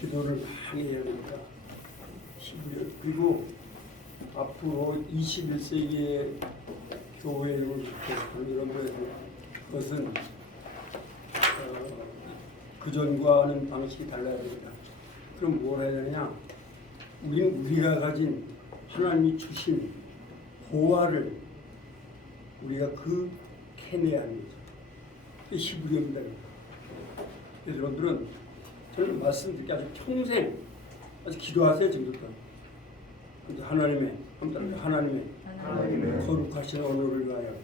기도를 많이 해야 됩니다. 그리고 앞으로 21세기의 교회를 이런 것은 그전과는 방식이 달라야 됩니다. 그럼 뭘 해야 되냐? 우리가 가진 하나님이 주신 보화를 우리가 캐내야 합니다. 이게 시부리입니다. 그래서 여러분들은 저는 말씀드리기 아주 평생 아주 기도하세요. 지금부터 하나님의 거룩하신 언어를 위하여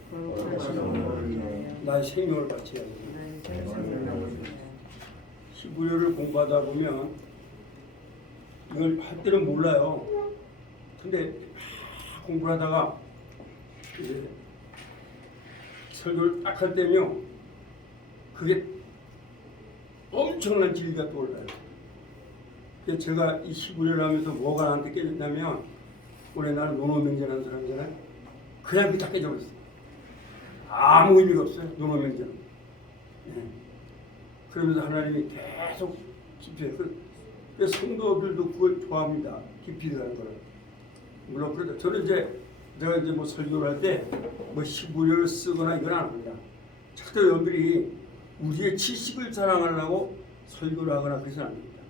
나의 생명을 바쳐야 됩니다. 시부리어를 공부하다 보면 이걸 할 때는 몰라요. 근데 공부를 하다가 이제 설교를 딱 할 때면요, 그게 엄청난 진리가 떠올라요. 제가 이 시부리어를 하면서 뭐가 나한테 깨졌냐면, 원래 나는 논어명제라는 사람이잖아요. 그냥 그게 다 깨져버렸어요. 아무 의미가 없어요, 논어명제는. 네. 그러면서 하나님이 계속 깊이, 그래서 성도들도 그걸 좋아합니다. 깊이 들어가는 거를. 물론 그래도 저는 제가 뭐 설교를 할 때 뭐 시부리어를 쓰거나 이건 안 합니다. 절대 여러분들이 우리의 지식을 자랑하려고 설교를 하거나 그래서는 안 됩니다.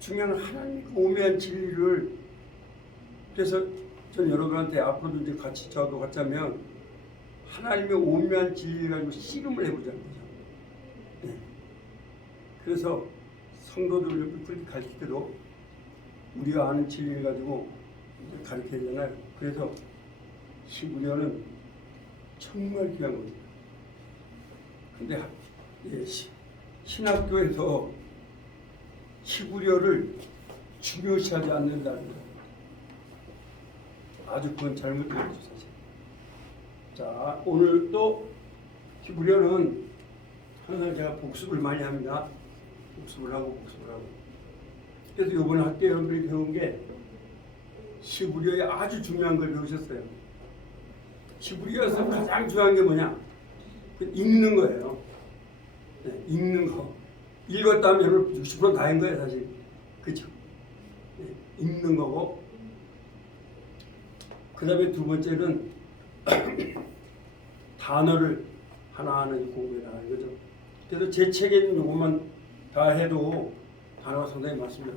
중요한 건 하나님의 오묘한 진리를. 그래서 저는 여러분한테 앞으로도 이제 저하고 같이 하면 하나님의 오묘한 진리를 가지고 씨름을 해보자는 거죠. 네. 그래서 성도들을 그렇게 가르칠 때도 우리가 아는 진리를 가지고 가르쳐야 되잖아요. 그래서 시부리어는 정말 귀한 겁니다. 근데 신학교에서 시부리어를 중요시하지 않는다는 거예요. 아주 그건 잘못된 거죠, 사실. 자, 오늘 또 시부리어는 항상 제가 복습을 많이 합니다. 복습을 하고. 그래서 이번에 학교에 여러분들이 배운 게 시부리어에 아주 중요한 걸 배우셨어요. 시부리어에서 가장 중요한 게 뭐냐? 읽는 거예요. 네, 읽는 거. 읽었다면 60% 다인 거예요, 사실. 그렇죠? 네, 읽는 거고. 그 다음에 두 번째는 단어를 하나하나 공부해라 이거죠. 그래서 제 책에 있는 요것만 다 해도 단어가 상당히 많습니다.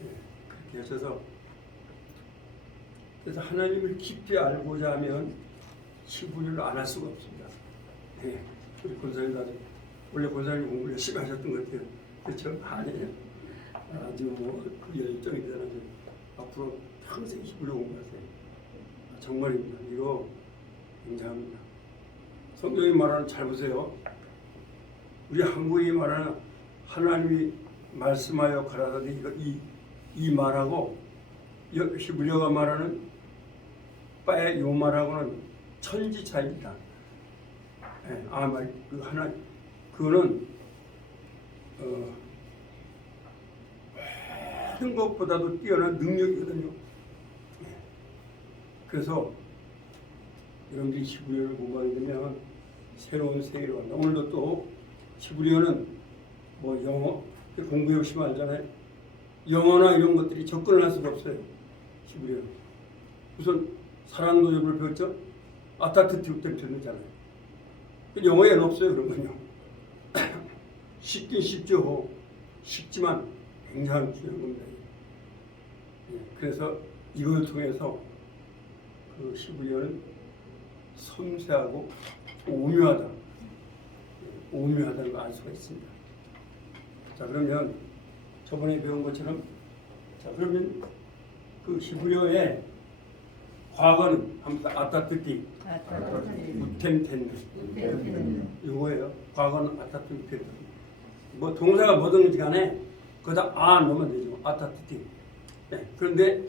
네, 그렇게 하셔서 그래서 하나님을 깊이 알고자 하면 시부리어를 안 할 수가 없습니다. 네, 우리 권사님도 원래 권사님 공부 열심히 하셨던 것 같아요. 그렇죠? 아니에요. 아주 그 열정이 대단하죠. 앞으로 평생 시부리어 공부하세요. 정말입니다. 이거 굉장합니다. 성경이 말하는, 잘 보세요. 우리 한국이 말하는 하나님이 말씀하여 가라사대 이 말하고 히브리어가 말하는 빠의 요 말하고는 천지 차이입니다. 네, 그거는 모든 것보다도 뛰어난 능력이거든요. 네. 그래서 여러분들이 히브리어를 공부하게 되면 새로운 세계로 간다. 오늘도 또 히브리어는 뭐 영어 공부해 보시면 알잖아요. 영어나 이런 것들이 접근을 할 수가 없어요. 히브리어. 우선 사랑노엽을 배웠죠. 아타트티우 때문에 듣는잖아요. 영어에는 없어요. 그런 건요. 쉽긴 쉽죠. 쉽지만 굉장히 중요한 겁니다. 그래서 이걸 통해서 그 히브리어는 섬세하고 오묘하다는 걸 알 수가 있습니다. 자, 그러면 저번에 배운 것처럼, 자, 그러면 그 히브리어의 과거는 한번 아타트티 우템텐 이거예요. 과거는 아타트티. 뭐 동사가 뭐든지 간에 거기다 넣으면 되죠. 아타트티. 네. 그런데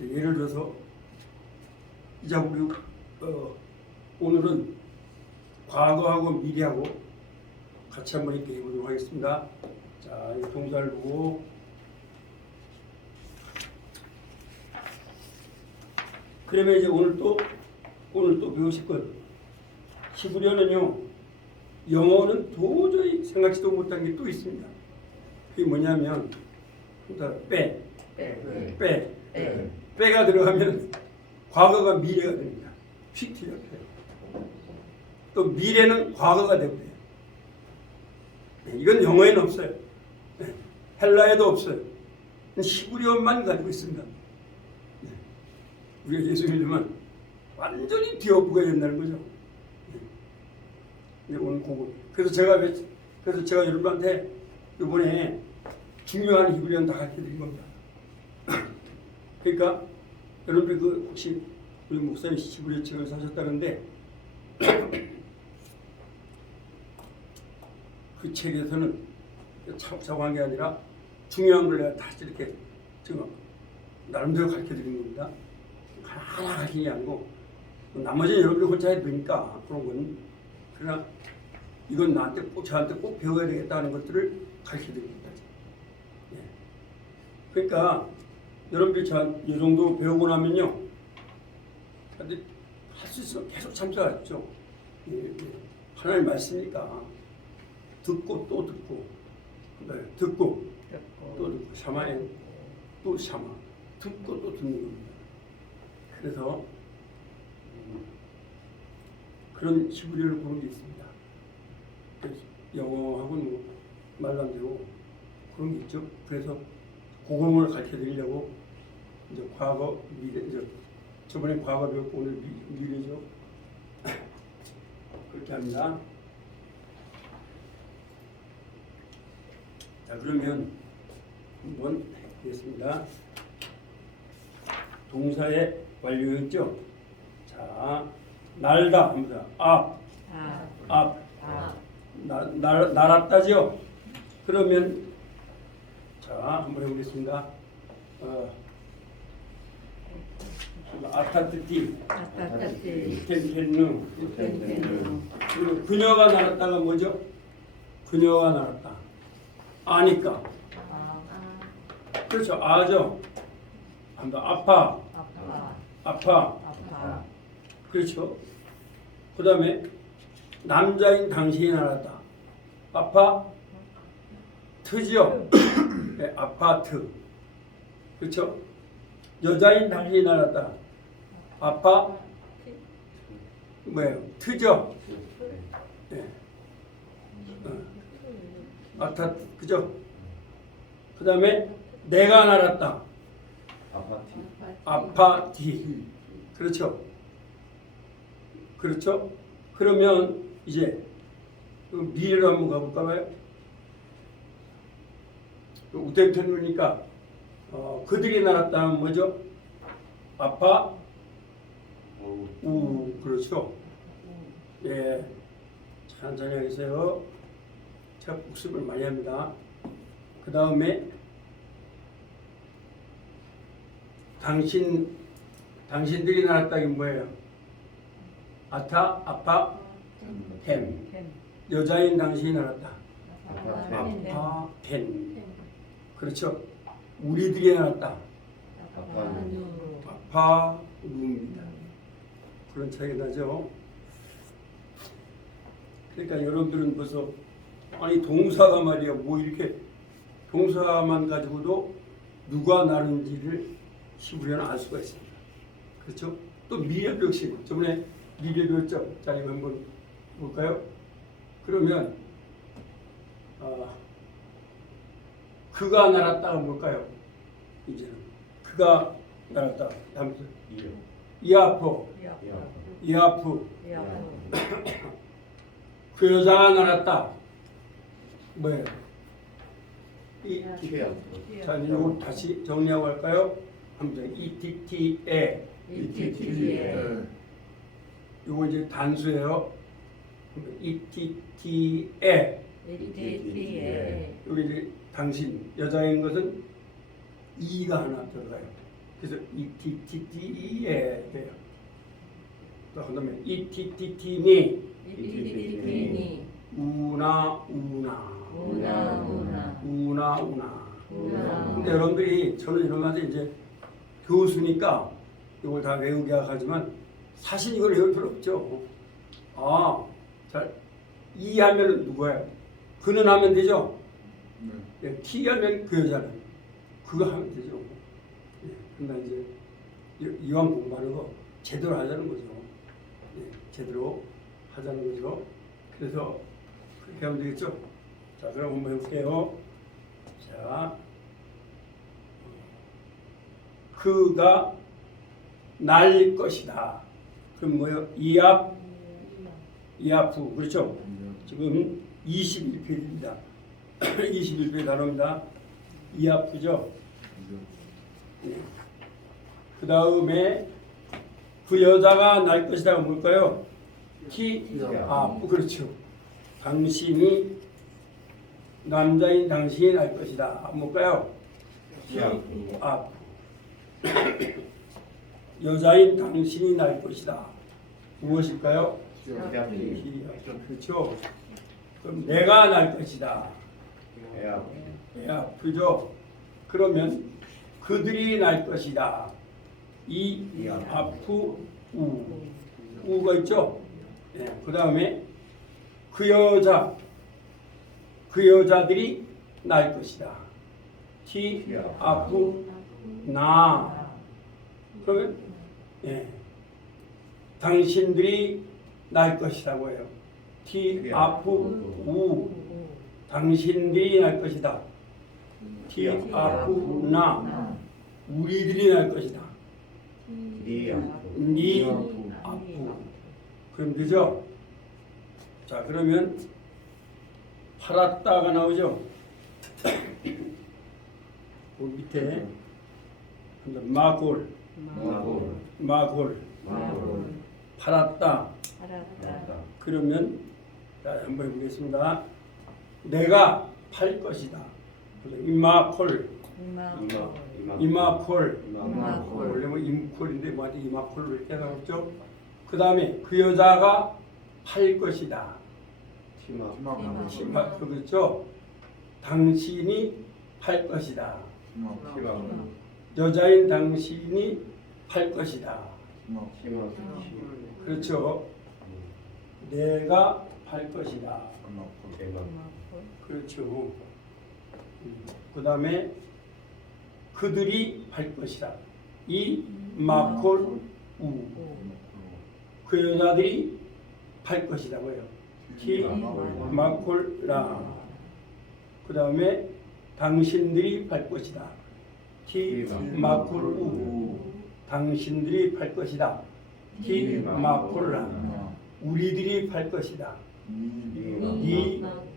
예를 들어서 이제 우리 오늘은 과거하고 미래하고 같이 한번 이렇게 해보도록 하겠습니다. 자, 이 동사를 보고 그러면 이제 오늘 또 배우실 것. 히브리어는요, 영어는 도저히 생각지도 못한 게 또 있습니다. 그게 뭐냐면 빼, 빼. 빼, 빼. 빼가 들어가면 과거가 미래가 됩니다. 휙 틀려요. 또 미래는 과거가 되고요. 이건 영어에는 없어요. 헬라에도 없어요. 히브리어만 가지고 있습니다. 우리가 예수 믿으면 완전히 뒤엎어야 된다는 거죠. 오늘 그거. 그래서 제가 여러분한테 이번에 중요한 히브리어는 다 가르쳐 드린 겁니다. 그러니까 여러분들 그 혹시 우리 목사님 히브리어 책을 사셨다는데 그 책에서는 차곡차곡한 게 아니라 중요한 걸 내가 다시 이렇게 지금 나름대로 가르쳐 드린 겁니다. 하나 가르치는 게 아니고 나머지는 여러분들 혼자 해도 되니까 그런 건 그러나 이건 저한테 꼭 배워야 되겠다는 것들을 가르쳐 드립니다. 예. 그러니까 여러분들이 이 정도 배우고 나면요, 할 수 있으면 계속 참석하죠. 예. 하나님 말씀이니까 듣고 또 듣고, 듣고 또 듣고, 샤마에 또 샤마, 듣고 또 듣는 겁니다. 그래서 그런 히브리어를 보는 게 있습니다. 영어하고는 말도 안 되고 그런 게 있죠. 그래서 그걸 가르쳐 드리려고 이제 과거, 미래, 이제 저번에 과거 배웠고 오늘 미래죠. 그렇게 합니다. 자, 그러면 한번 해보겠습니다. 동사의 완료였죠. 자, 날다 합니다. 앞. 날았다죠. 그러면 자, 한번 해보겠습니다. 아타트티, 텐텐누. 그리고 그녀가 날았다가 뭐죠? 그녀가 날았다. 아니까. 그렇죠. 아죠. 아파. 그렇죠. 그 다음에 남자인 당신이 날았다. 아파트죠. 네, 아파트. 그렇죠. 여자인 당신이 날았다. 뭐예요? 트죠. 네. 그죠. 그 다음에 내가 날았다. 아파티. 그렇죠. 그렇죠. 그러면 이제 미래로 한번 가볼까요? 우텐텐누니까 그들이 날았다면 뭐죠? 그렇죠. 예, 천천히 하세요. 제가 복습을 많이 합니다. 그 다음에 당신들이 날았다는 게 뭐예요? 템. 여자인 당신이 날았다. 템. 그렇죠. 우리들이 날았다. 누입니다. 그런 차이가 나죠. 그러니까 여러분들은 벌써 아니 동사가 말이야 뭐 이렇게 동사만 가지고도 누가 나는지를 히브리어는 알 수가 있습니다. 그렇죠? 또 미래도 역시 저번에 미래 배웠죠. 자 이거 한번 볼까요? 그러면 그가 날았다가 뭘까요? 이제는 그가 날았다. 다음부터 이아프. 그 여자가 날았다. 뭐예요? 자, 이거 다시 정리하고 할까요? 한번 ETT에. 이거 이제 단수예요. ETT에. 여기 이제 당신 여자인 것은 이가 하나 들어가요. 그래서 ETT에 돼요. 또 그다음에 ETT니 우나. 근데 여러분들이 저는 이런한테 이제 교수니까 이걸 다 외우게 하지만 사실 이걸 외울 필요 없죠. 자, 이 하면은 누구예요? 그는 하면 되죠. 예, T하면 그 여자는 그거 하면 되죠. 예, 그러나 이제 이왕 공부하는 거 제대로 하자는 거죠. 예, 제대로 하자는 거죠. 그래서 그렇게 하면 되겠죠. 자, 그럼 한번 해볼게요. 자, 그가 날 것이다. 그럼 뭐요? 이아프 그렇죠? 지금 21페이지입니다. 21페이지 단어입니다. 이아프죠? 네. 그 다음에 그 여자가 날 것이다 뭘까요? 그렇죠. 당신이 남자인 당신이 날 것이다. 뭘까요? 여자인 당신이 날 것이다. 무엇일까요? 그렇죠. 그럼 내가 날 것이다. 그죠? 그러면 그들이 날 것이다. 우가 있죠? 네. 그 다음에 그 여자들이 날 것이다. 나. 그러면 당신들이 날 것이라고 해요. 우. 당신들이 날 것이다. 나. 우리들이 날 것이다. 그럼 되죠? 자, 그러면 팔았다가 나오죠? 그 밑에 마골. 팔았다. 그러면 자, 한번 해보겠습니다. 내가 팔 것이다. 이마콜. 원래 뭐 임콜인데 뭐한테 이마콜로 이렇게 나왔죠. 그 다음에 그 여자가 팔 것이다. 그렇죠. 당신이 팔 것이다. 여자인 당신이 팔 것이다. 그렇죠. 내가 팔 것이다. 그렇죠. 그 다음에 그들이 팔 것이다. 마콜 우. 그 여자들이 팔 것이다. 뭐예요? 마콜 라. 그 다음에 당신들이 팔 것이다. 마콜 우. 당신들이 팔 것이다. 마콜 라. 우리들이 팔 것이다.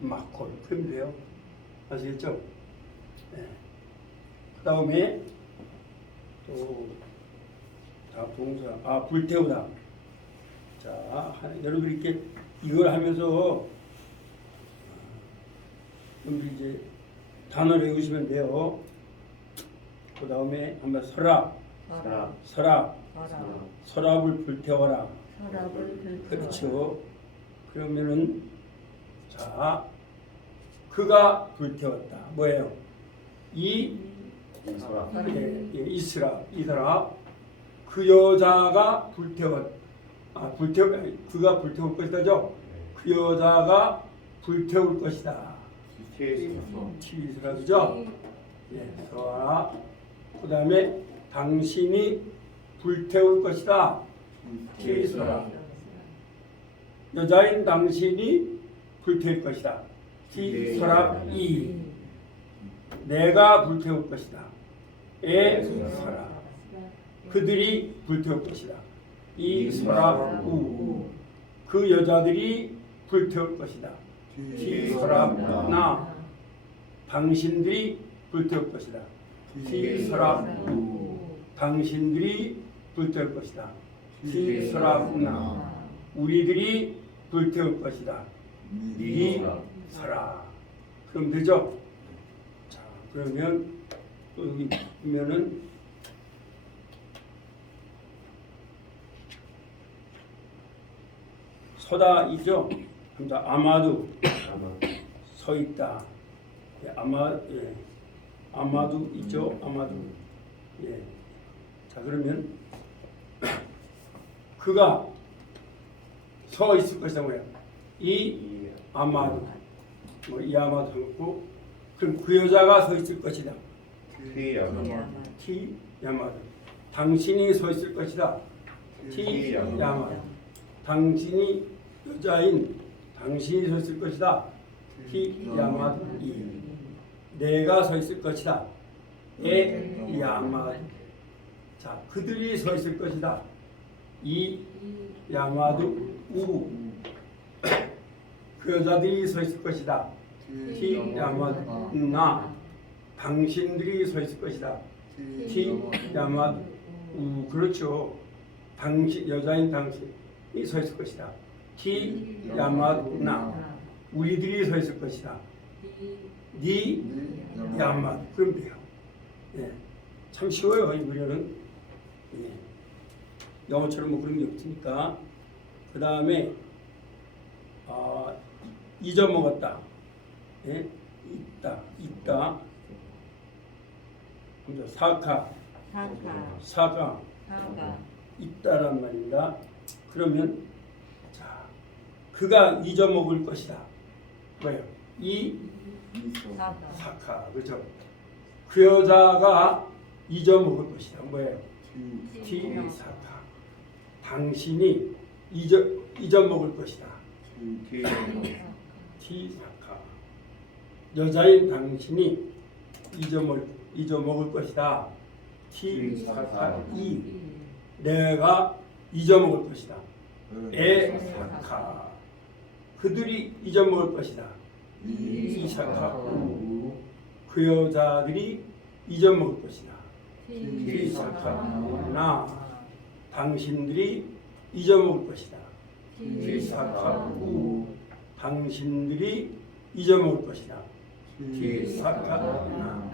마콜. 그럼 돼요. 아시겠죠? 네. 그 다음에 또 동사 불태우다. 자, 여러분들 이렇게 이걸 하면서 여러분들 이제 단어를 외우시면 돼요. 그 다음에 한번 서랍을 불태워라. 그렇죠. 그러면은 자, 그가 불태웠다. 뭐예요? 이스라. 그 여자가 그가 불태울 것이다죠. 그 여자가 불태울 것이다. 티스라죠. 그 다음에 당신이 불태울 것이다. 티스라. 여자인 당신이 불태울 것이다. 티스라. 내가 불태울 것이다. 에스라. 그들이 불태울 것이다. 이스라. 우. 그 여자들이 불태울 것이다. 티스라. 나. 당신들이 불태울 것이다. 티스라. 우. 당신들이 불태울 것이다. 티스라. 나. 우리들이 불태울 것이다. 이스라. 그럼 되죠? 그러면 또 여기 보면은 서다이죠. 아마도 서 있다. 아마도 있죠. 아마도. 자, 그러면 그가 서 있을 것이다. 뭐야? 이 아마도. 이 아마도 있고 그럼 그 여자가 서 있을 것이다. T 야마도. T 야마도. 당신이 서 있을 것이다. T 야마도. 당신이 여자인 당신이 서 있을 것이다. T 야마도 이. 내가 서 있을 것이다. 에 야마도. 자, 그들이 서 있을 것이다. 이 야마도 우. 그 여자들이 서 있을 것이다. T 야마도 나. 당신들이 서 있을 것이다. T 야마도 우. 그렇죠. 당신 여자인 당신이 서 있을 것이다. T 야마도 나. 우리들이 서 있을 것이다. 니 야마도. 그럼 돼요. 예. 참 쉬워요, 이 무료는. 예. 영어처럼 뭐 그런 게 없으니까. 그 다음에 잊어먹었다. 예? 있다. 먼저 사가 있다란 말입니다. 그러면 자, 그가 잊어먹을 것이다. 뭐예요? 사카. 그렇죠? 그 여자가 잊어먹을 것이다. 뭐예요? T 사카. 당신이 잊어먹을 것이다. T 사카. 여자인 당신이 잊어먹을 것이다. T 사카. 이. 내가 잊어먹을 것이다. 에 사카. 그들이 잊어먹을 것이다. 이 사카. 그 여자들이 잊어먹을 것이다. T 사카. 나. 당신들이 잊어먹을 것이다. T 사카. 당신들이 잊어먹을 것이다. T 사카. 나.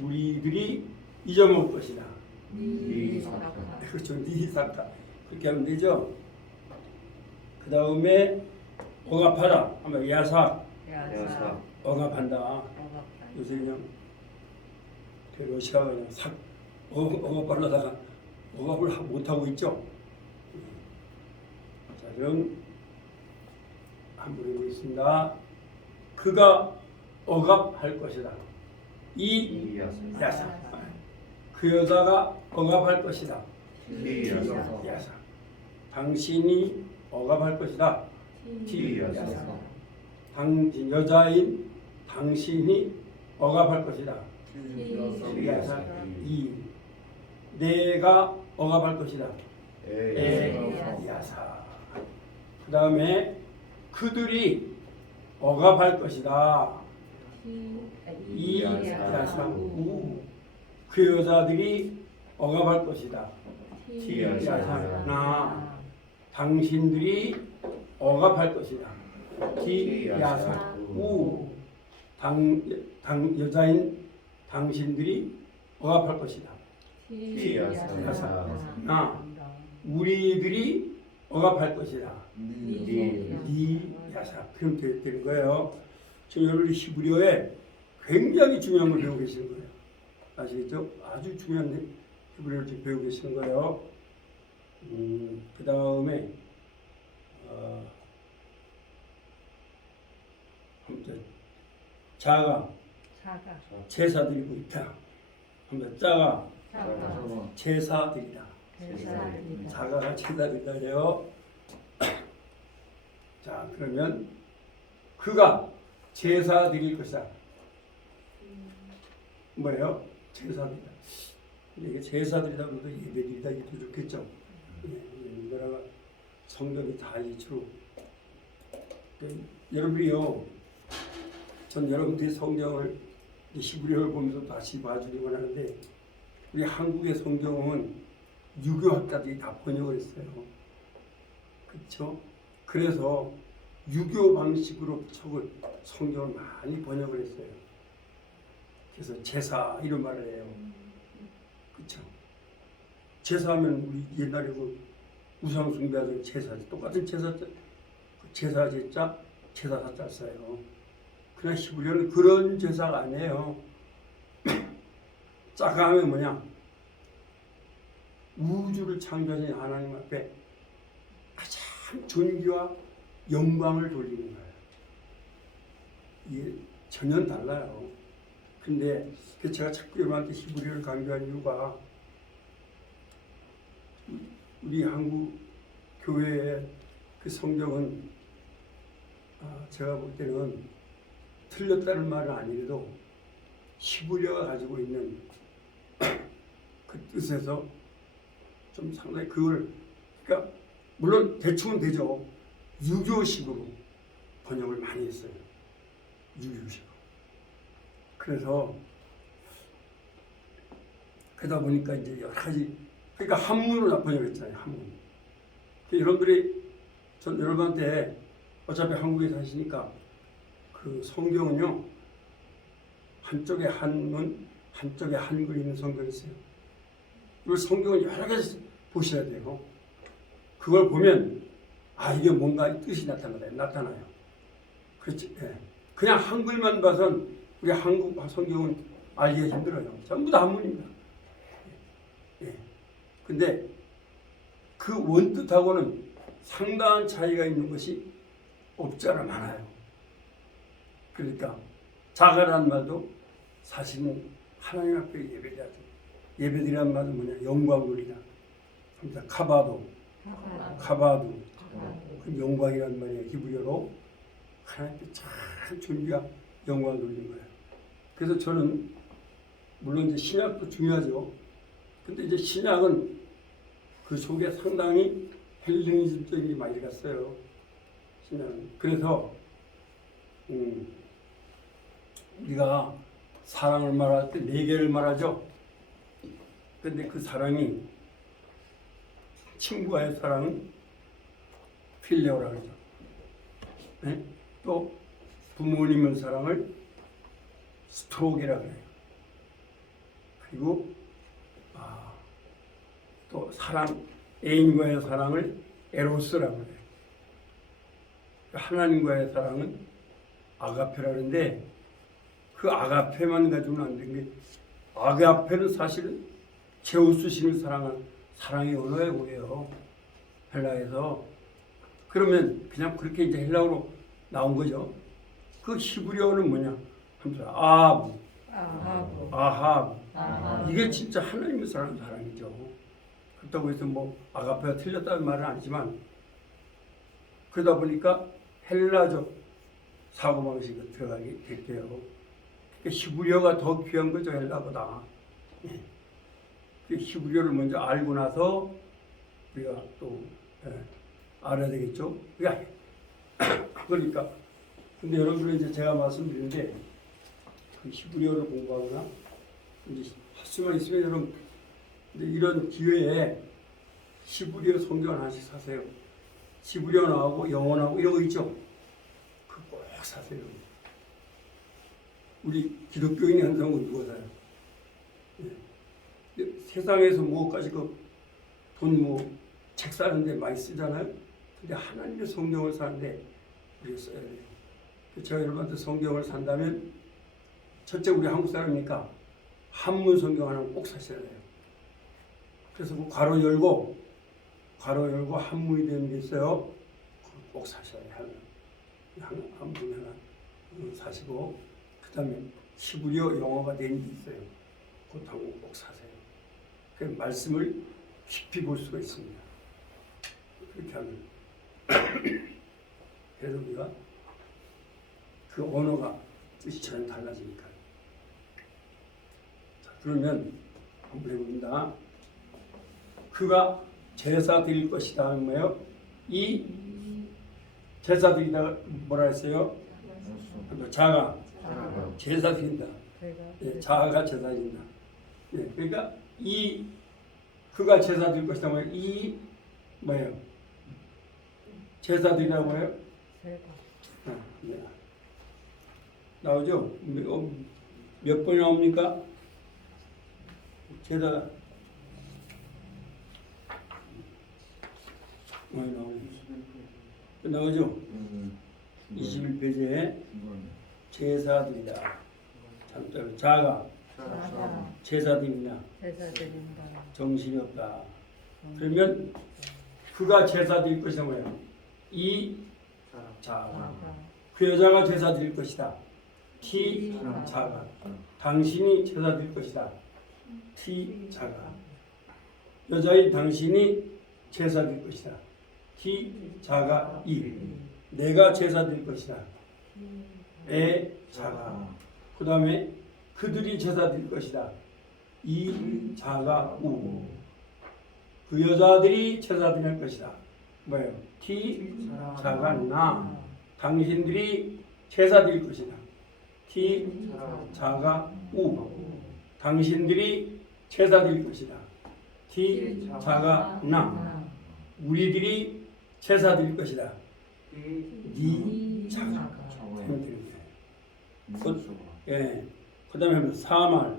우리들이 잊어먹을 것이다. 그렇죠. 니 사카. 그렇게 하면 되죠. 그 다음에 억압하라. 한번 야사. 억압한다. 요새 그냥 러시아가 그냥 억압하려다가 억압을 못하고 있죠. 자, 그럼 한번 해보겠습니다. 그가 억압할 것이다. 이 야사. 그 여자가 억압할 것이다. 야사. 당신이 억압할 것이다. T 야사. 여자인 당신이 억압할 것이다. 야사. 이. 내가 억압할 것이다. 야사. 그 다음에 그들이 억압할 것이다. 이 야사. 우. 그 여자들이 억압할 것이다. T 야사. 나. 당신들이 억압할 것이다. T 야사. 우. 여자인 당신들이 억압할 것이다. T 야사. 나. 우리들이 억압할 것이다. 니 야사. 그렇게 되는 거예요. 지금 여러분이 히브리어에 굉장히 중요한 걸 배우고 계시는 거예요. 아시겠죠? 아주 중요한 히브리어를 지금 배우고 계시는 거예요. 그 다음에 자가 제사드리고 있다. 한번 자가 제사드리다. 자가가 제사드리다 해요. 자, 그러면 그가 제사드릴 것이다. 뭐예요? 제사드리다. 이게 제사드리다 보다 예배드리다 이게 더 좋겠죠. 이거랑 성경이 다 이치로. 여러분이요, 전 여러분들이 성경을 히브리어를 보면서 다시 봐주기 원하는데, 우리 한국의 성경은 유교학자들이 다 번역을 했어요. 그렇죠? 그래서 유교 방식으로 적은 성경을 많이 번역을 했어요. 그래서 제사 이런 말을 해요. 그렇죠? 제사하면 우리 옛날에 그 우상 숭배하던 제사 똑같은 제사 제자 사자 써요. 그러나 히브리어는 그런 제사가 아니에요. 짜가하면 뭐냐? 우주를 창조하신 하나님 앞에 가장 존귀와 영광을 돌리는 거예요. 이게 전혀 달라요. 근데 그 제가 자꾸 여러분한테 히브리어를 강조한 이유가 우리 한국 교회의 그 성경은 제가 볼 때는 틀렸다는 말은 아니래도 히브리어가 가지고 있는 그 뜻에서 좀 상당히 그걸 그러니까 물론 대충은 되죠. 유교식으로 번역을 많이 했어요. 유교식으로. 그래서 그러다 보니까 이제 여러 가지 그러니까 한문으로 번역했잖아요. 한문. 여러분들이 전 여러분한테 어차피 한국에 사시니까 그 성경은요 한쪽에 한문, 한쪽에 한글 있는 성경이 있어요. 이 성경을 여러 가지 보셔야 돼요. 그걸 보면 이게 뭔가 뜻이 나타나요. 그렇지? 예. 그냥 한글만 봐선 우리 한국 성경은 알기가 힘들어요. 전부 다 한문입니다. 예. 근데 그 원뜻하고는 상당한 차이가 있는 것이 없지 않아 많아요. 그러니까 자가라는 말도 사실은 하나님 앞에 예배드려야죠. 예배드리란 말은 뭐냐? 영광돌리다. 그러니까 카바도, 그 영광이란 말이에요. 히브리어로 하나님께 참 존귀와 영광을 돌리는 거예요. 그래서 저는 물론 이제 신약도 중요하죠. 근데 이제 신약은 그 속에 상당히 헬레니즘적인 게 많이 들어갔어요. 신약은. 그래서 우리가 사랑을 말할 때 4개를 말하죠. 근데 그 사랑이 친구와의 사랑은 필레오라고 그러죠. 네? 또 부모님의 사랑을 스토록이라고 해요. 그리고 또 사랑, 애인과의 사랑을 에로스라고 해요. 하나님과의 사랑은 아가페라는데 그 아가페만 가지고는 안 되는 게 아가페는 사실은 제우스 신을 사랑한 사랑의 언어에 오해요. 헬라에서. 그러면 그냥 그렇게 이제 헬라어로 나온 거죠. 그 히브리어는 뭐냐? 아합. 이게 진짜 하나님을 사랑하는 사랑이죠. 그렇다고 해서 뭐 아가페가 틀렸다는 말은 아니지만 그러다 보니까 헬라적 사고방식이 들어가게 됐대요. 그러니까 히브리어가 더 귀한 거죠, 헬라보다. 그 히브리어를 먼저 알고 나서 우리가 또 알아야 되겠죠. 그러니까 근데 여러분들은 이제 제가 말씀드리는데 그 히브리어를 공부하거나 이제 할 수만 있으면 여러분 이런 기회에 히브리어 성경 하나씩 사세요. 히브리어 나오고 영어 나오고 이런 거 있죠. 그거 꼭 사세요. 우리 기독교인 현상은 누가 사요? 세상에서 뭐까지 돈 책 사는데 많이 쓰잖아요. 근데 하나님의 성경을 사는데 우리가 써야 돼요. 제가 여러분한테 성경을 산다면 첫째 우리 한국 사람이니까 한문 성경 하나는 꼭 사셔야 돼요. 그래서 그 괄호 열고 한문이 되는 게 있어요. 꼭 사셔야 돼요. 한문 하나 사시고 그 다음에 히브리어 영어가 된 게 있어요. 그것하고 꼭 사세요. 그 말씀을 깊이 볼 수가 있습니다. 그렇게 하면 그래서 우리가 그 언어가 뜻이 전혀 달라지니까. 자, 그러면 한번 해봅니다. 그가 제사 드릴 것이다 하는 뭐예요? 이 제사 드리다가 뭐라 했어요? 자가 제사 드린다. 자가 제사 드린다. 그러니까 이 그가 제사 드릴 것이다 뭐예요? 이 뭐예요? 제사 드리라고 해요? 나오죠? 몇 번이 나옵니까? 제사 많이 나오죠? 21페이지에 제사 드리다. 자가 제사 드린다. 정신이 없다. 그러면 그가 제사 드릴 것이다 뭐예요? 이 자가 그 여자가 제사 드릴 것이다. T 자가. 당신이 제사 드릴 것이다. T 자가. 여자인 당신이 제사 드릴 것이다. T 자가 이. 내가 제사 드릴 것이다. 에 자가. 그 다음에 그들이 제사 드릴 것이다. 이 자가 우. 그 여자들이 제사 드릴 것이다. 뭐예요? T 자가 나. 당신들이 제사 드릴 것이다. T 자가 우. 당신들이 제사 드릴 것이다. T 자가 나. 우리들이 제사 드릴 것이다. 니 자가. 예. 그다음에 사말.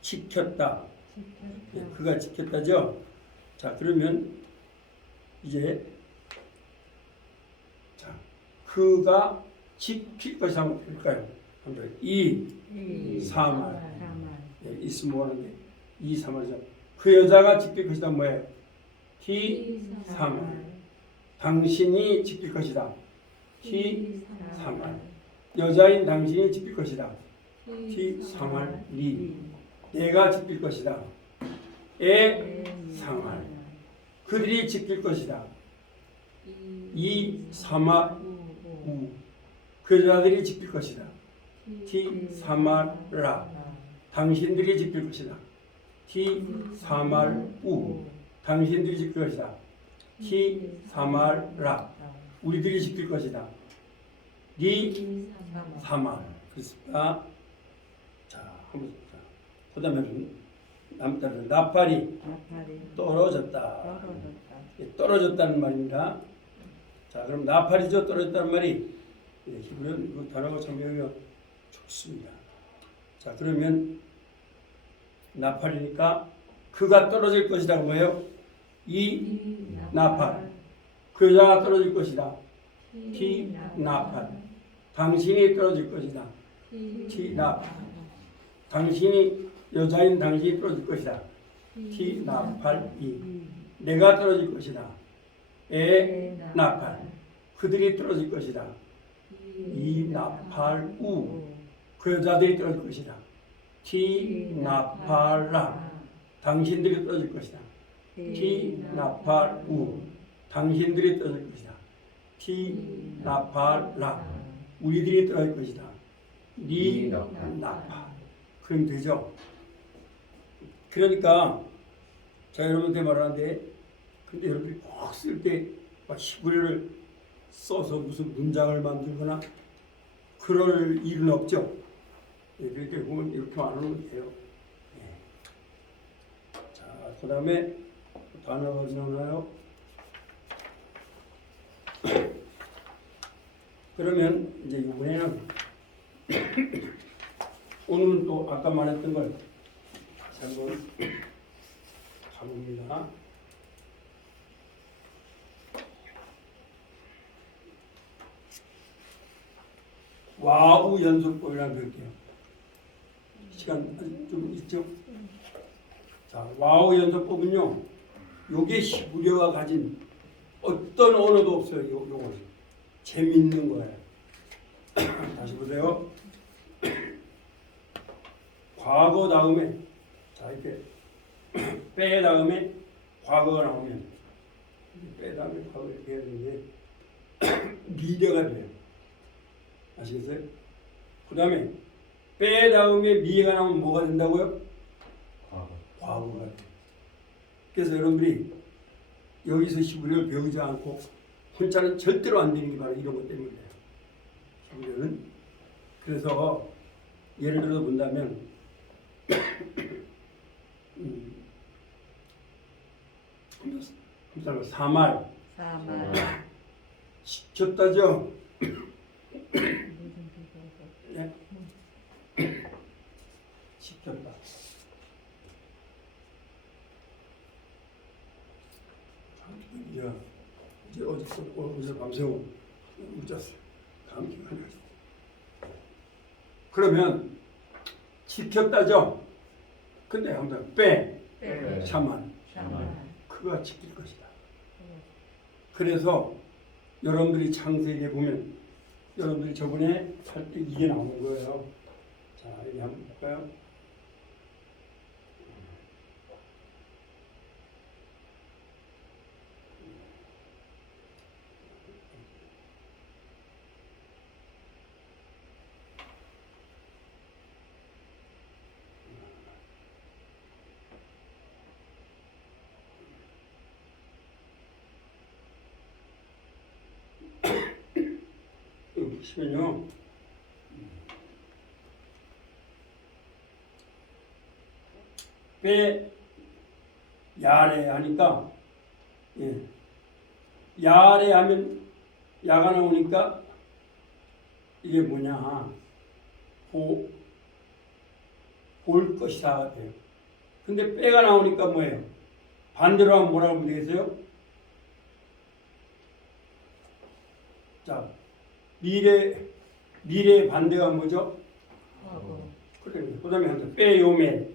지켰다. 예, 그가 지켰다죠. 자, 그러면 이제 자, 그가 지킬 것이 하면 될까요? 이 사말. 예, 있으면 뭐하는데 이 사말이죠. 그 여자가 지킬 것이다. 뭐예요? T 사말. 당신이 지킬 것이다. T 사말. 여자인 당신이 지킬 것이다. T 사말 리. 내가 지킬 것이다. 에 사말. 그들이 지킬 것이다. 이 사말 우. 그 여자들이 지킬 것이다. T 사말라. 당신들이 지킬 것이다. T 사말 우. 당신들이 지킬 것이다. T 사말라. 우리들이 지킬 것이다. 니 사말. 그렇습니다. 자, 한번 봅시다. 그 다음에는 남자는 나팔이 떨어졌다. 떨어졌다는 말입니다. 자, 그럼 나팔이죠. 떨어졌다는 말이 히브리어는 그 단어가 참 배우기가 좋습니다. 자, 그러면 나팔이니까 그가 떨어질 것이다. 뭐예요? 이 나팔. 그 여자가 떨어질 것이다. T 나팔. 당신이 떨어질 것이다. T 나팔. 당신이 여자인 당신이 떨어질 것이다. T 나팔 이. 내가 떨어질 것이다. 에 나팔. 그들이 떨어질 것이다. 이 나팔 우. 그 여자들이 떨어질 것이다. T 나팔라. 당신들이 떨어질 것이다. T 나팔 우. 당신들이 떨어질 것이다. T 나팔라. 우리들이 떨어질 것이다. 니 나팔. 그럼 되죠? 그러니까 자, 여러분한테 말하는데 근데 여러분이 꼭 쓸 때 막 히브리어를 써서 무슨 문장을 만들거나 그럴 일은 없죠. 예, 그렇게 보면 이렇게 말하면 돼요. 예. 자, 그 다음에 단어가 어디 나오나요? 그러면 이제 이번에는 오늘은 또 아까 말했던 걸 다시 한번 가봅니다. 와우 연속법이라고 할게요. 시간 아직 좀 있죠? 자, 와우 연속법은요, 요게 히브리어가 가진 어떤 언어도 없어요. 요거 재밌는 거예요. 다시 보세요. 과거 다음에 자, 이렇게 빼 다음에 과거가 나오면 빼 다음에 과거 이렇게 해야 되는데 미래가 돼요. 아시겠어요? 그 다음에 빼 다음에 미래가 나오면 뭐가 된다고요? 과거가 돼요. 그래서 여러분들이 여기서 히브리어를 배우지 않고 혼자는 절대로 안 되는 게 바로 이런 것 때문이에요. 히브리어는. 그래서 예를 들어 본다면 사말 시켰다죠. 네? 시켰다. 이제 어디서 밤새고 못 잤어요. 감기가 나서. 그러면 지켰다죠. 근데 한번 빼. 샤만. 그가 지킬 것이다. 그래서 여러분들이 창세기에 보면 여러분들이 저번에 할 때 이게 나오는 거예요. 자, 여기 한번 볼까요? 여기 보시면요. 빼 야래 하니까 예. 야래 하면 야가 나오니까 이게 뭐냐 볼 것이다 돼요. 근데 빼가 나오니까 뭐예요? 반대로 하면 뭐라고 하면 되겠어요? 자, 미래의 반대가 뭐죠? 그래. 그다음에 한번 빼요맨.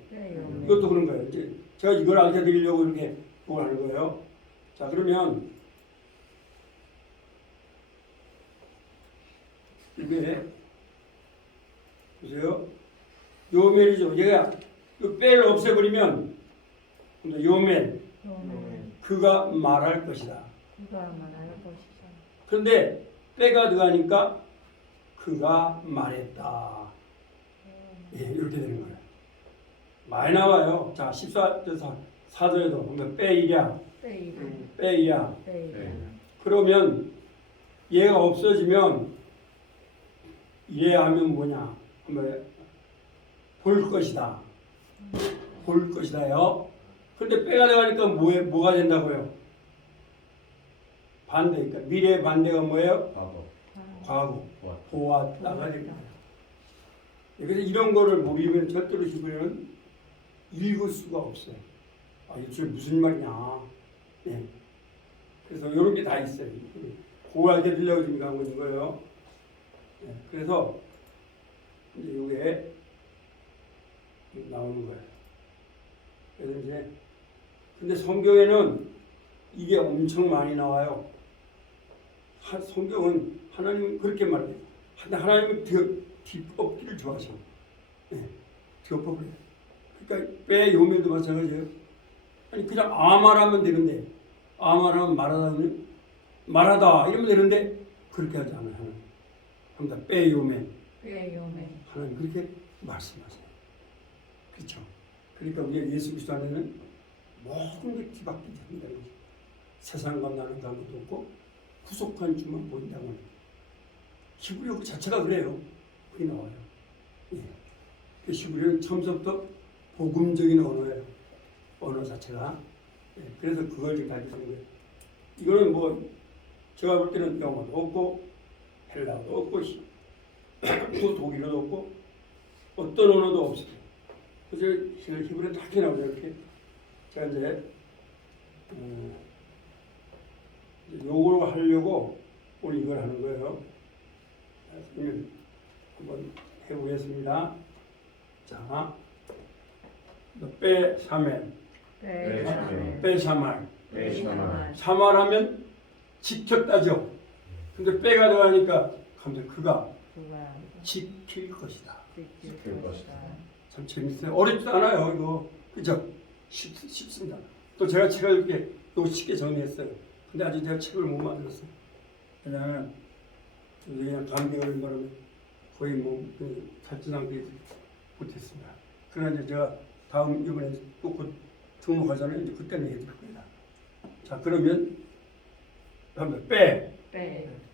이것도 그런 거예요. 이제 제가 이걸 알려드리려고 이렇게 그걸 하는 거예요. 자, 그러면 이게 보세요. 요맨이죠. 얘가 이 빼를 없애버리면 요맨 그가 말할 것이다. 그런데 빼가 들어가니까 그가 말했다. 예, 이렇게 되는 거예요. 많이 나와요. 자, 14절에도 보면 빼이랴. 빼이랴. 그러면 얘가 없어지면 이래야 하면 뭐냐? 한번 볼 것이다. 볼 것이다요. 그런데 빼가 들어가니까 뭐가 된다고요? 반대. 그러니까 미래의 반대가 뭐예요? 과거. 보았다가 됩니다. 그래서 이런 거를 모르면 절대로 히브리어는 읽을 수가 없어요. 아, 이게 무슨 말이냐. 네. 그래서 이런 게 다 있어요. 그걸 알려드리려고 지금 한 거인 거예요. 네. 그래서 이제 이게 나오는 거예요. 그래서 이제 근데 성경에는 이게 엄청 많이 나와요. 성경은 하나님은 그렇게 말해요. 하나님은 뒷엎기를 좋아하셔. 네. 뒷엎을 해요. 그러니까 빼 요면도 마찬가지예요. 아니 그냥 아말하면 되는데 아말하면 말하다 이러면 되는데 그렇게 하지 않아요. 하나님. 합니다. 빼 요면. 하나님 그렇게 말씀하세요. 그렇죠. 그러니까 우리가 예수 그리스도 안에는 모든 게 뒤바뀌게 됩니다. 세상과 나는 아무것도 없고 구속한 주만 보인다고 합니다. 히브리어 그 자체가 그래요. 그게 나와요. 예. 그 히브리어는 처음부터 복음적인 언어예요. 언어 자체가. 예. 그래서 그걸 지금 가르치는 거예요. 이거는 뭐 제가 볼 때는 영어도 없고 헬라어도 없고 또 독일어도 없고 어떤 언어도 없어요. 그래서 히브리어 다 이렇게 나오죠. 이렇게. 제가 이제 요걸 하려고 오늘 이걸 하는 거예요. 그러면 한번 해보겠습니다. 자, 빼 사멜, 빼 사말, 사말하면 지켰다죠. 근데 빼가 들어가니까 그가 지킬 것이다. 참 재밌어요. 어렵지 않아요, 이거. 그죠? 쉽습니다. 또 제가 책을 이렇게 또 쉽게 정리했어요. 근데 아직 제가 책을 못 만들었어요. 왜냐하면 그냥 감기 걸린 바람에 거의 탈진하게 못했습니다. 그러나 이제 제가 다음 이번에 또 곧 등록하잖아요. 이제 그때는 해드릴 겁니다. 자, 그러면 한번 빼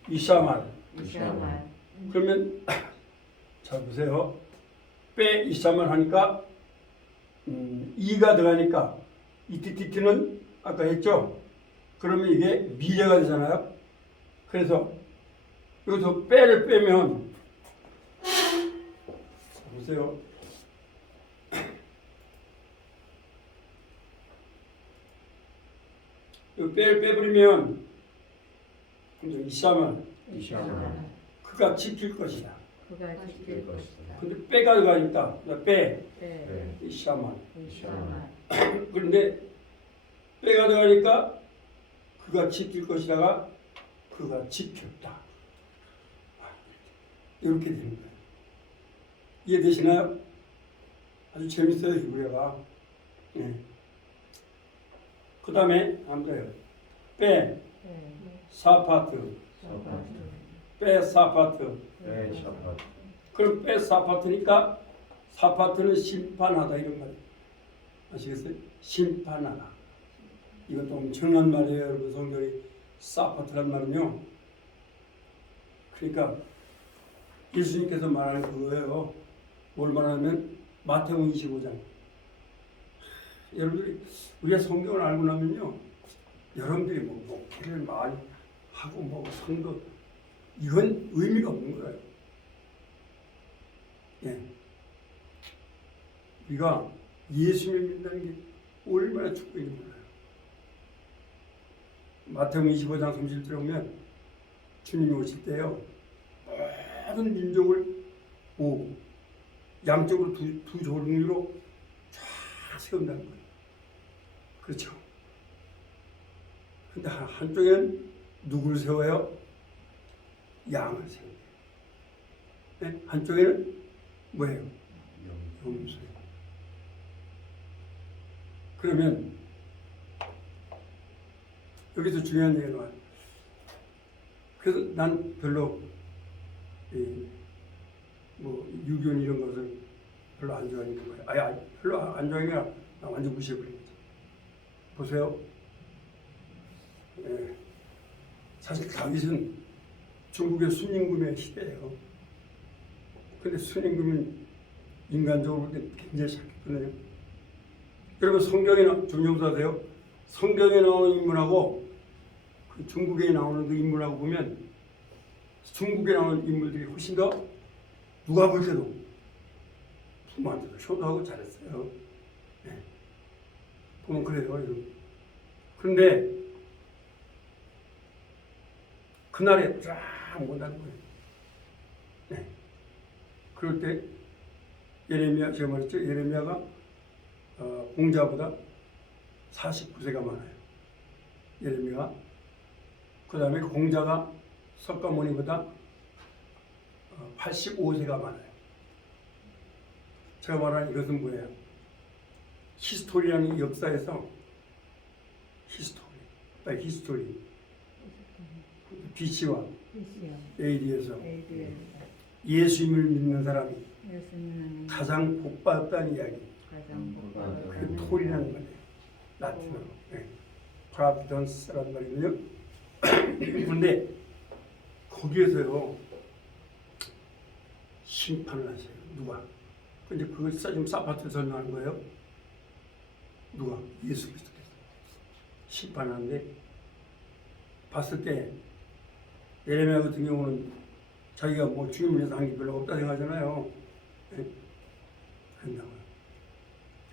이샤말. 그러면 자 보세요. 빼 이샤말 하니까 이가 들어가니까 이티티티는 아까 했죠. 그러면 이게 미래가 되잖아요. 그래서 여기서 빼를 빼면 보세요. 이 빼를 빼버리면 이샤만 그가 지킬 것이다. 근데 빼가 들어가니까 빼 이샤만. 그런데 빼가 들어가니까 그가 지킬 것이다가 그가 지켰다. 이렇게 되는 거예요. 이해되시나요? 아주 재밌어요, 히브리어가. 네. 그 다음에 한번 빼, 사파트, 빼, 사파트. 빼 샤파트. 그럼 빼, 사파트니까 사파트는 심판하다 이런 말이에요. 아시겠어요? 심판하다. 이것도 엄청난 말이에요, 여러분. 성경이 사파트란 말은요. 그러니까 예수님께서 말하는 그거예요. 뭘 말하면 마태복음 25장. 여러분들이 우리가 성경을 알고 나면요, 여러분들이 뭐 목회를 많이 하고 뭐 선거 이건 의미가 없는 거예요. 예. 우리가 예수님을 믿는다는 게 얼마나 축복인지 몰라요. 마태복음 25장 30절에 보면 주님이 오실 때요, 모든 민족을 모으고 양쪽으로 두 종류로 쫙 세운다는 거예요. 그렇죠. 근데 한쪽에는 누구를 세워요? 양을 세워요. 네? 한쪽에는 뭐예요? 염소예요. 그러면 여기서 중요한 얘기가 나와요. 그래서 난 별로 뭐 유교원 이런 것을 별로 안 좋아하는 거예요. 아니 별로 안 좋아하는 게 아니라 나 완전 무시해버린 거죠. 보세요. 예. 사실 다윗은 중국의 순임금의 시대예요. 근데 순임금은 인간적으로 굉장히 착했거든요. 여러분 성경에 중요하세요. 성경에 나오는 인물하고 그 중국에 나오는 그 인물하고 보면 중국에 나오는 인물들이 훨씬 더 누가 볼 때도 부모한테도 효도하고 잘했어요. 네. 보면 그래요. 여러분. 그런데 그날에 쫙 못하는 거예요. 네. 그럴 때 예레미야, 제가 말했죠. 예레미야가 공자보다 49세가 많아요. 예레미야. 그 다음에 공자가 석가모니보다 85세가 많아요. 제가 말하는 이것은 뭐예요? 히스토리라는 역사에서 히스토리 BC와 AD에서 예수님을 믿는 사람이 가장 복받았다는 이야기. 그 톨이라는 말이에요. 라틴어로. 네. 프라비던스라는 말이거든요. 그런데 거기에서요 심판을 하세요. 누가? 근데 그걸 지금 사파트 설명하는 거예요. 누가? 예수 그리스도께서 심판하는데 봤을 때 예레미야 같은 경우는 자기가 뭐 주님을 위해서 한 게 별로 없다 생각하잖아요. 네? 그런다고요.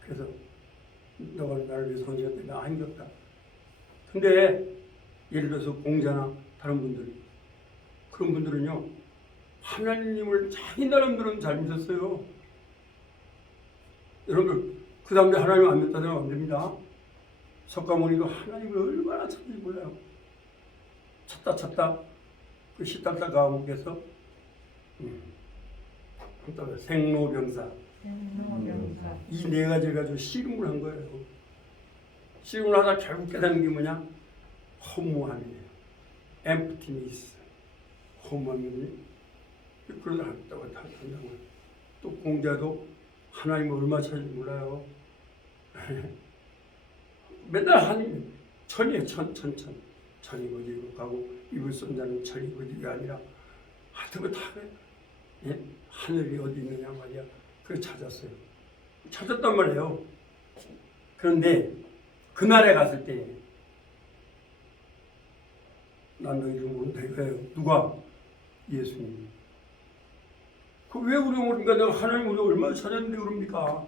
그래서 너가 나를 위해서 헌신했더니 나 한 게 없다. 근데 예를 들어서 공자나 다른 분들 그런 분들은요 하나님을 자기 나름대로 잘 믿었어요. 여러분 그 다음에 하나님 안 믿다 생각하면 안 됩니다. 석가모니도 하나님을 얼마나 찾는지 몰라요. 찾다 그 시달다 감옥에서 생로병사 이 네 가지를 가지고 씨름을 한 거예요. 씨름을 하다 결국 깨닫는 게 뭐냐? 허무함이에요. emptiness. 허무함이니 그러다 한다고 한다고. 또 공자도 하나님을 얼마 찾는지 몰라요. 맨날 한 천이에요. 천. 천이 어디로 가고 입을 쏜 자는 천이 어디가 아니라 하여튼 다 그래. 예? 하늘이 어디 있느냐 말이야. 그걸 찾았어요. 찾았단 말이에요. 그런데 그날에 갔을 때 난 너희를 모른다 이거예요. 누가? 예수님. 그 왜 우리가 모릅니까? 내가 하나님 우리가 얼마나 찾았는데 그럽니까?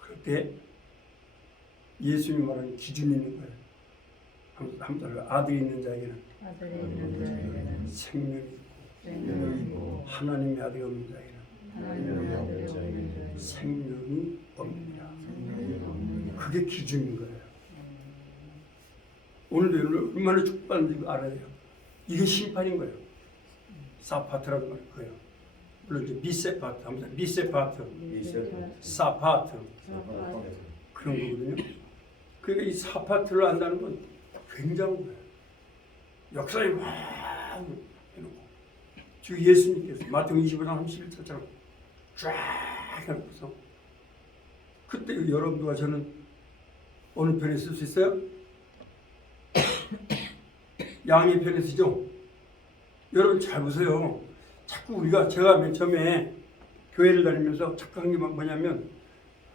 그럴 때 예수님이 말하는 기준이 있는 거예요. 한번 아들이 있는 자에게는 생명이 있고 하나님의 아들이 없는 자에게는 생명이 없느니라. 그게 기준인 거예요. 오늘도 여러분 얼마나 축복받는지 알아야 돼요. 이게 심판인 거예요. 사파트라는 말 거예요. 물론 이제 미세파트, 아무튼 미세파트, 미세파트. 사파트 그런 거거든요. 그러니까 이 사파트를 안다는 건 굉장한 거예요. 역사에 막 해놓고 주 예수님께서 마태복음 25장 31절처럼 쫙 해놓고서 그때 여러분과 저는 어느 편에 쓸 수 있어요? 양의 편에 쓰죠. 여러분 잘 보세요. 자꾸 제가 맨 처음에 교회를 다니면서 착각한 게 뭐냐면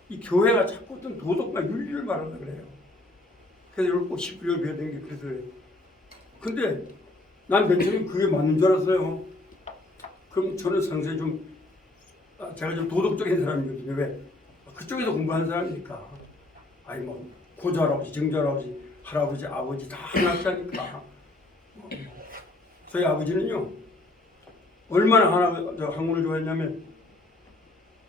이 교회가 자꾸 어떤 도덕과 윤리를 말하려고 그래요. 그래서 이걸 꼭 19절 배워야 되는 게 그래서 그래요. 근데 난 맨 처음에 그게 맞는 줄 알았어요. 그럼 저는 상당히 제가 좀 도덕적인 사람이거든요. 왜? 그쪽에서 공부하는 사람이니까. 아니 뭐 고조할아버지, 증조할아버지, 할아버지, 아버지 다 하나짜니까. 저희 아버지는요 얼마나 학문을 좋아했냐면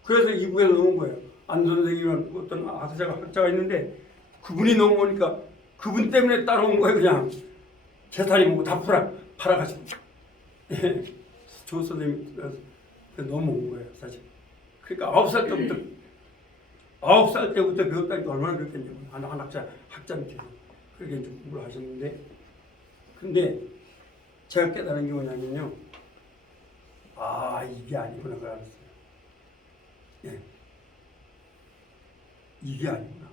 그래서 이북에서 넘은 거예요. 안 선생님은 어떤 학자가 있는데 그분이 넘어오니까 그분 때문에 따라온 거예요. 그냥 재산이 뭐고 다 팔아가지고 조 선생님 넘어온 거예요 사실. 그러니까 9살 때부터 배웠다니까 얼마나 배웠겠냐고. 한 학자한테 그렇게 이제 공부를 하셨는데 근데 제가 깨달은 게 뭐냐면요. 아 이게 아니구나 그걸 알았어요. 예. 이게 아니구나.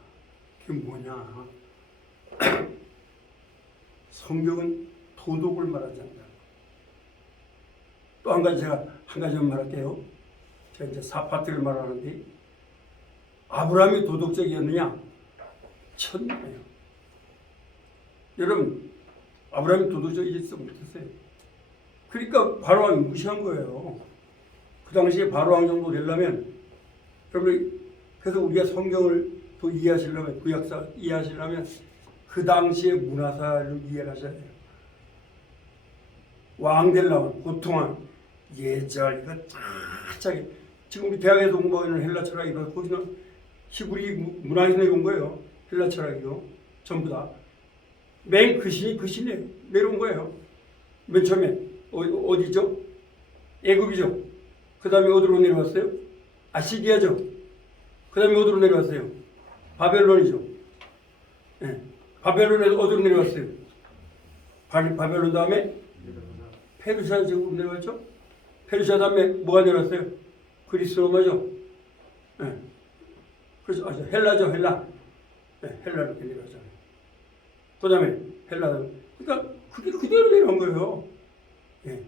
그게 뭐냐. 성경은 도덕을 말하지 않는다. 또 한 가지 제가 한 가지만 말할게요. 제가 이제 사파트를 말하는데 아브라함이 도덕적이었느냐? 천만에요. 여러분 아브라함이 도덕적이지 못했어요. 그러니까 바로왕이 무시한 거예요. 그 당시에 바로왕 정도 되려면 여러분 그래서 우리가 성경을 더 이해하시려면 구약사 이해하시려면 그 당시의 문화사를 이해하셔야 돼요. 왕 되려면 고통한 예절 이거 쫙 지금 우리 대학에서 공부하는 헬라 철학 이거 거기는 히브리 문화에서 내려온 거예요. 헬라 철학이요. 전부 다. 맨 그 신이 내려온 거예요. 맨 처음에 어디죠? 애굽이죠. 그 다음에 어디로 내려왔어요? 아시리아죠. 그 다음에 어디로 내려왔어요? 바벨론이죠. 네. 바벨론에서 어디로 내려왔어요? 바벨론 다음에 페르시아 제국으로 내려왔죠. 페르시아 다음에 뭐가 내려왔어요? 그리스 로마죠. 네. 그래서 헬라죠. 헬라. 네. 헬라로 내려왔잖아요. 그 다음에 헬라. 그러니까 그게 그대로 내려온 거예요. 네.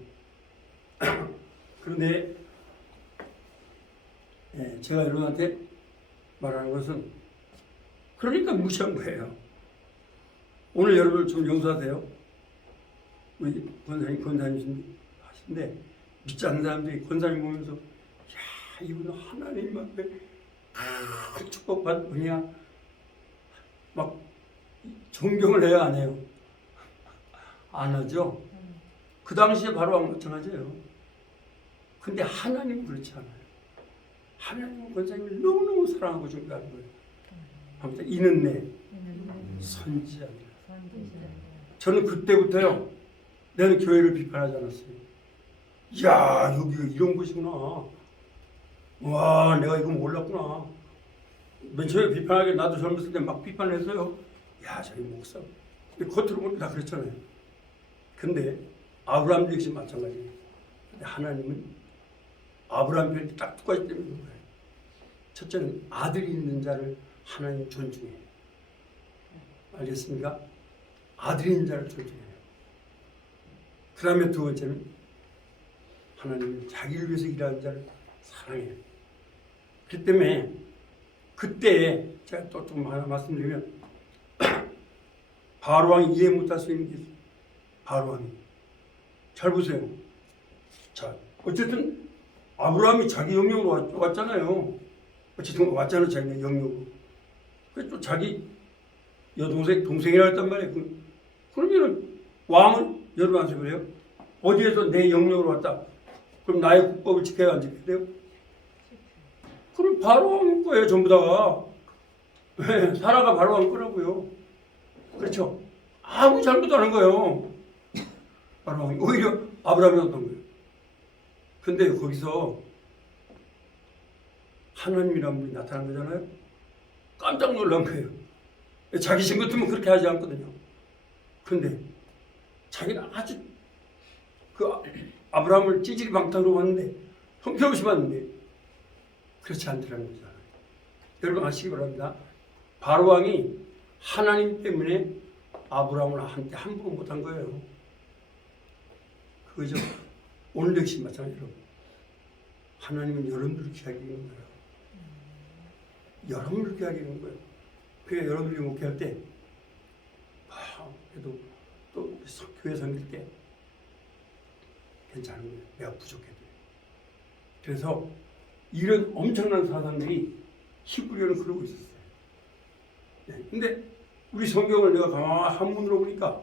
그런데 제가 여러분한테 말하는 것은 그러니까 무시한 거예요. 오늘 여러분 좀 용서하세요. 우리 권사님 하신데 믿지 않는 사람들이 권사님 보면서 야 이분은 하나님 앞에 축복받은 분이야. 막 존경을 해야 안 해요. 안 하죠. 그 당시에 바로 마찬가지예요. 근데 하나님은 그렇지 않아요. 하나님은 권사님을 너무너무 사랑하고 존경하는 거예요. 아무튼 이는 내 선지자입니다. 저는 그때부터요. 내가 교회를 비판하지 않았어요. 이야 여기가 이런 곳이구나. 와 내가 이거 몰랐구나. 맨 처음에 비판하게 나도 젊었을 때 막 비판했어요. 야 저기 목사 겉으로 보면 다 그렇잖아요. 근데 아브라함도 역시 마찬가지예요. 근데 하나님은 아브라함 편이 딱 두 가지 때문에 그런 거예요. 첫째는 아들이 있는 자를 하나님 존중해요. 알겠습니까? 아들이 있는 자를 존중해요. 그 다음에 두 번째는 하나님은 자기를 위해서 일하는 자를 사랑해요. 그렇기 때문에 그때 제가 또 좀 하나 말씀드리면 바로왕이 이해 못할 수 있는 게 있어요. 바로왕이 잘 보세요. 자 어쨌든 아브라함이 자기 영역으로 왔잖아요. 어쨌든 왔잖아요. 자기 영역으로. 그래서 또 자기 동생이라 했단 말이에요. 그러면은 왕은 여러분 아세요? 그래요? 어디에서 내 영역으로 왔다. 그럼 나의 국법을 지켜야 안 지켜야 돼요? 그럼 바로왕 거예요. 전부 다. 사라가 바로왕 거라고요. 그렇죠? 아무 잘못 안 한 거예요. 바로왕이 오히려 아브라함이 어떤 거예요? 근데 거기서 하나님이란 분이 나타난 거잖아요. 깜짝 놀란 거예요. 자기 신 같으면 그렇게 하지 않거든요. 근데 자기는 아주 그 아브라함을 찌질이 방탕으로 봤는데 형편없이 봤는데 그렇지 않더라는 거잖아요. 여러분 아시기 바랍니다. 바로왕이 하나님 때문에 아브라함을 한때 함부로 못한 거예요. 그거죠. 오늘 역시 마찬가지로 하나님은 여러분들을 귀하게 여기는 거예요. 여러분들을 귀하게 여기는 거예요. 그러니까 여러분들이 목회할 때 그래도 또 교회 섬길 때 괜찮은 거예요. 내가 부족해도. 그래서 이런 엄청난 사상들이 히브리어는 그러고 있었어요. 네. 근데 우리 성경을 내가 가만히 한문으로 보니까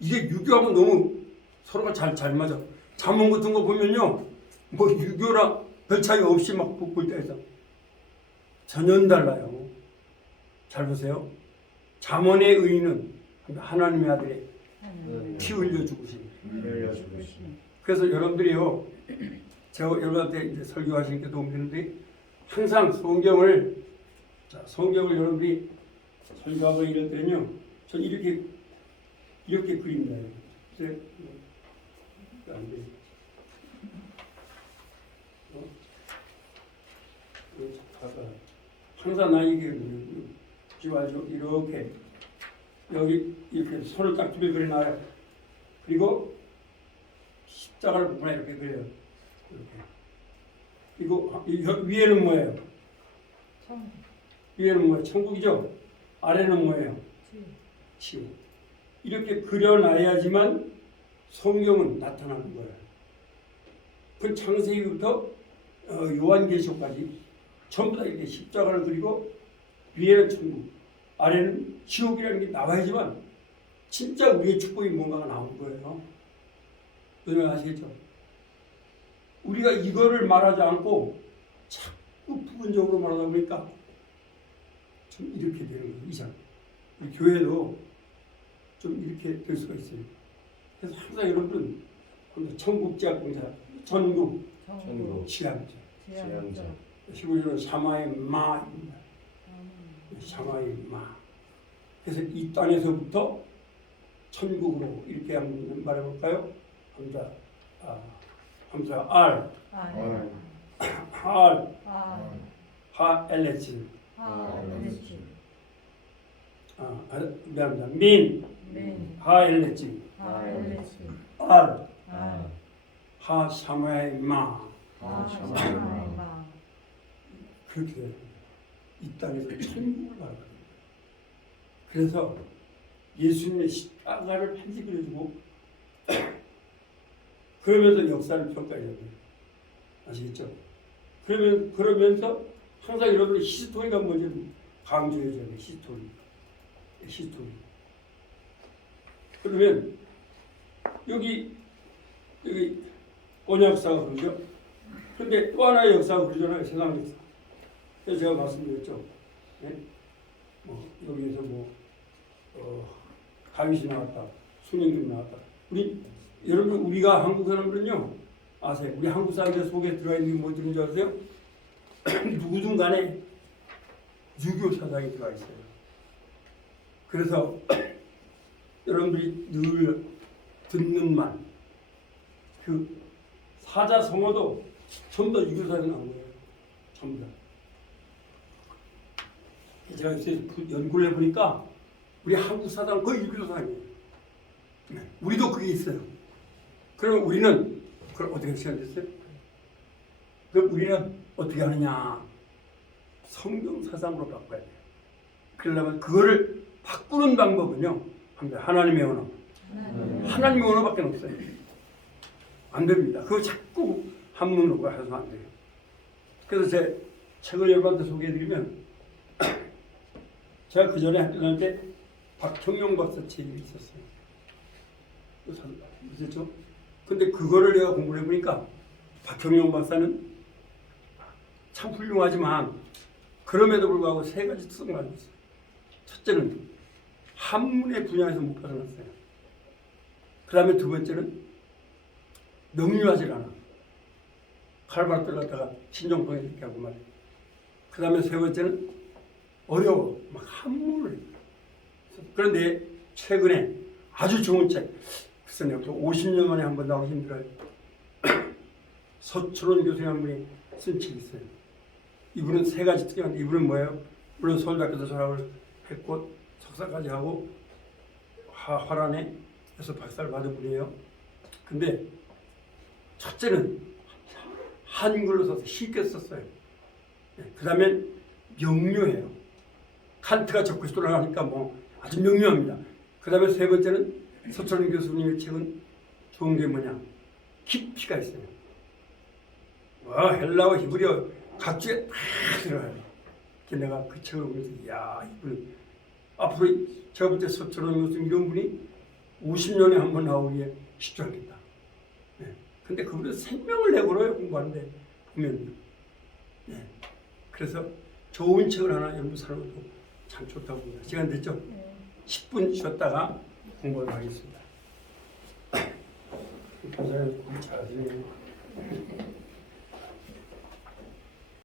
이게 유교하고 너무 서로가 잘 맞아. 잠언 같은 거 보면요, 뭐 유교랑 별 차이 없이 막 볼 때에서 전혀 달라요. 잘 보세요. 잠언의 의인은 하나님의 아들의 피 흘려 죽으신. 그래서 여러분들이요, 제가 여러분한테 이제 설교하시니까 도움 되는데 항상 성경을 여러분들이 설교하고 이럴 때는요, 전 이렇게 그립니다. 이제 안 돼. 항상 나 이게 지와죠. 이렇게 여기 이렇게 손을 딱 두개 그려놔요. 그리고 십자가를 보거나 이렇게 그려요. 이렇게. 그리고 위에는 뭐예요? 천국. 위에는 뭐예요? 천국이죠. 아래는 뭐예요? 지옥. 이렇게 그려놔야지만 성경은 나타나는 거예요. 그 창세기부터 요한계시록까지 전부 다 이렇게 십자가를 그리고 위에는 천국, 아래는 지옥이라는 게 나와야지만 진짜 우리의 축복이 뭔가가 나오는 거예요. 여러분 아시겠죠? 우리가 이거를 말하지 않고 자꾸 부분적으로 말하다 보니까 좀 이렇게 되는 거예요. 이상. 우리 교회도 좀 이렇게 될 수가 있어요. 그래서 항상 여러분 천국제약공사, 전국, 지향자. 히브리어로 샤마의 마입니다. 샤마의 마. 그래서 이 땅에서부터 천국으로 이렇게 한번 말해볼까요? 함자 알, 하엘레치, 미안합니다. 민, 하엘레치, 알, 하샤마의 마. 그렇게 이 땅에서 천국을 말합니다. 그래서 예수님의 십자가를 편지 그려주고 그러면서 역사를 평가해야 돼요. 아시겠죠? 그러면서 항상 여러분이 히스토리가 뭔지 강조해줘야 돼요. 히스토리. 그러면 여기 언약사가 그러죠. 그런데 또 하나의 역사가 그러잖아요. 세상 역사. 그래서 제가 말씀드렸죠. 네? 여기에서 다윗이 나왔다. 순영균이 나왔다. 여러분 우리가 한국 사람들은요. 아세요? 우리 한국 사람들 속에 들어가 있는 게 뭐 들은 줄 아세요? 누구든 간에 유교 사상이 들어가 있어요. 그래서 여러분들이 늘 듣는 말, 그 사자성어도 전부 다 유교 사상이 나온 거예요. 전부 다. 제가 요새 연구를 해보니까 우리 한국 사상 거의 유교 사상이에요. 우리도 그게 있어요. 그럼 우리는 그걸 어떻게 시작했어요? 그럼 우리는 어떻게 하느냐? 성경 사상으로 바꿔야 돼요. 그러려면 그거를 바꾸는 방법은요. 하나님의 언어. 하나님의 언어밖에 없어요. 안 됩니다. 그거 자꾸 한문으로 해서 안 돼요. 그래서 제 책을 여러분한테 소개해드리면 제가 그 전에 학교 다닐 때 박형용 박사 책이 있었어요. 있었죠? 근데 그거를 내가 공부를 해보니까 박형용 박사는 참 훌륭하지만 그럼에도 불구하고 세 가지 특성을 가지고 있어요. 첫째는 한문의 분야에서 못 벗어났어요. 그 다음에 두 번째는 능유하지 않아. 칼바람을 갖다가 신종통에 이렇게 하고 말이에요. 그 다음에 세 번째는 어려워. 막 한문을. 그런데 최근에 아주 좋은 책, 글쎄 내가 50년 만에 한 번 나오기 힘들어요. 서철원 교수님 한 분이 쓴 책이 있어요. 이분은 세 가지 특이한데, 이분은 뭐예요? 물론 서울대학교에서 졸업을 했고 석사까지 하고 화란에서 박사를 받은 분이에요. 근데 첫째는 한글로 써서 쉽게 썼어요. 그 다음에 명료해요. 칸트가 적고 싶더라 하니까 뭐 아주 명료합니다. 그 다음에 세 번째는 서철원 교수님의 책은 좋은 게 뭐냐? 깊이가 있어요. 헬라어, 히브리어 각주에 다 들어가요. 내가 그 책을 보면서 이야, 이분 앞으로 제가 볼 때 서철원 교수님 이런 분이 50년에 한 번 나오기에 쉽지 않겠다. 네. 근데 그분은 생명을 내걸어요, 공부하는데 보면요. 네. 그래서 좋은 책을 하나 연구 사는 것도 참 좋다고 봅니다. 시간 됐죠? 10분 쉬었다가 공부를 하겠습니다. 감사합니다. 잘하시네요.